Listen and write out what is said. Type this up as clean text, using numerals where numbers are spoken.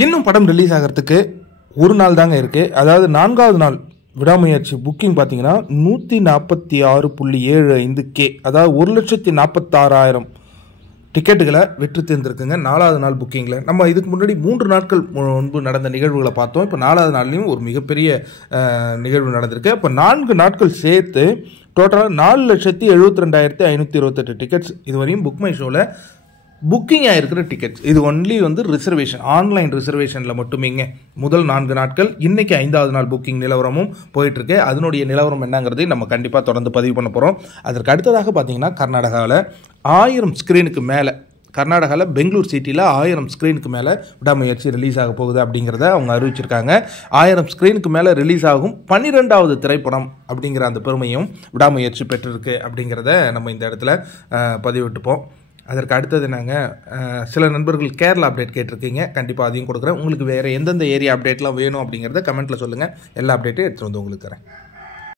இன்னும் படம் ரிலீஸ் ஆகிறதுக்கு ஒரு நாள் தாங்க இருக்குது. அதாவது 4வது நாள் விடாமுயற்சி புக்கிங் பார்த்தீங்கன்னா 146.75K, அதாவது 1,46,000 டிக்கெட்டுகளை வெற்றி தேர்ந்திருக்குங்க 4வது நாள் புக்கிங்கில். நம்ம இதுக்கு முன்னாடி 3 நாட்கள் முன்பு நடந்த நிகழ்வுகளை பார்த்தோம். இப்போ 4வது நாள்லேயும் ஒரு மிகப்பெரிய நிகழ்வு நடந்திருக்கு. இப்போ 4 நாட்கள் சேர்த்து டோட்டலாக 4,72,528 டிக்கெட்ஸ் இதுவரையும் புக் மை ஷோவில் புக்கிங் ஆகிருக்கிற டிக்கெட்ஸ். இது ஒன்லி ரிசர்வேஷன், ஆன்லைன் ரிசர்வேஷனில் மட்டுமேங்க. முதல் 4 நாட்கள், இன்றைக்கி 5வது நாள் புக்கிங் நிலவரமும் போயிட்டுருக்கு. அதனுடைய நிலவரம் என்னங்கிறதையும் நம்ம கண்டிப்பாக தொடர்ந்து பதிவு பண்ண போகிறோம். அதற்கு அடுத்ததாக பார்த்தீங்கன்னா கர்நாடகாவில் 1000 ஸ்க்ரீனுக்கு மேலே, கர்நாடகாவில் பெங்களூர் சிட்டியில் 1000 ஸ்க்ரீனுக்கு மேலே விடாமுயற்சி ரிலீஸ் ஆக போகுது அப்படிங்கிறத அவங்க அறிவிச்சிருக்காங்க. 1000 ஸ்க்ரீனுக்கு மேலே ரிலீஸ் ஆகும் 12வது திரைப்படம் அப்படிங்கிற அந்த பெருமையும் விடாமுயற்சி பெற்றிருக்கு அப்படிங்கிறத நம்ம இந்த இடத்துல பதிவிட்டுப்போம். அதற்கு அடுத்தது சில நண்பர்கள் கேரளா அப்டேட் கேட்டிருக்கீங்க, கண்டிப்பாக அதையும் கொடுக்குறேன். உங்களுக்கு வேறு எந்தெந்த ஏரியா அப்டேட்லாம் வேணும் அப்படிங்கிறத கமெண்ட்டில் சொல்லுங்கள். எல்லா அப்டேட்டும் எடுத்துகிட்டு வந்து உங்களுக்கு தரேன்.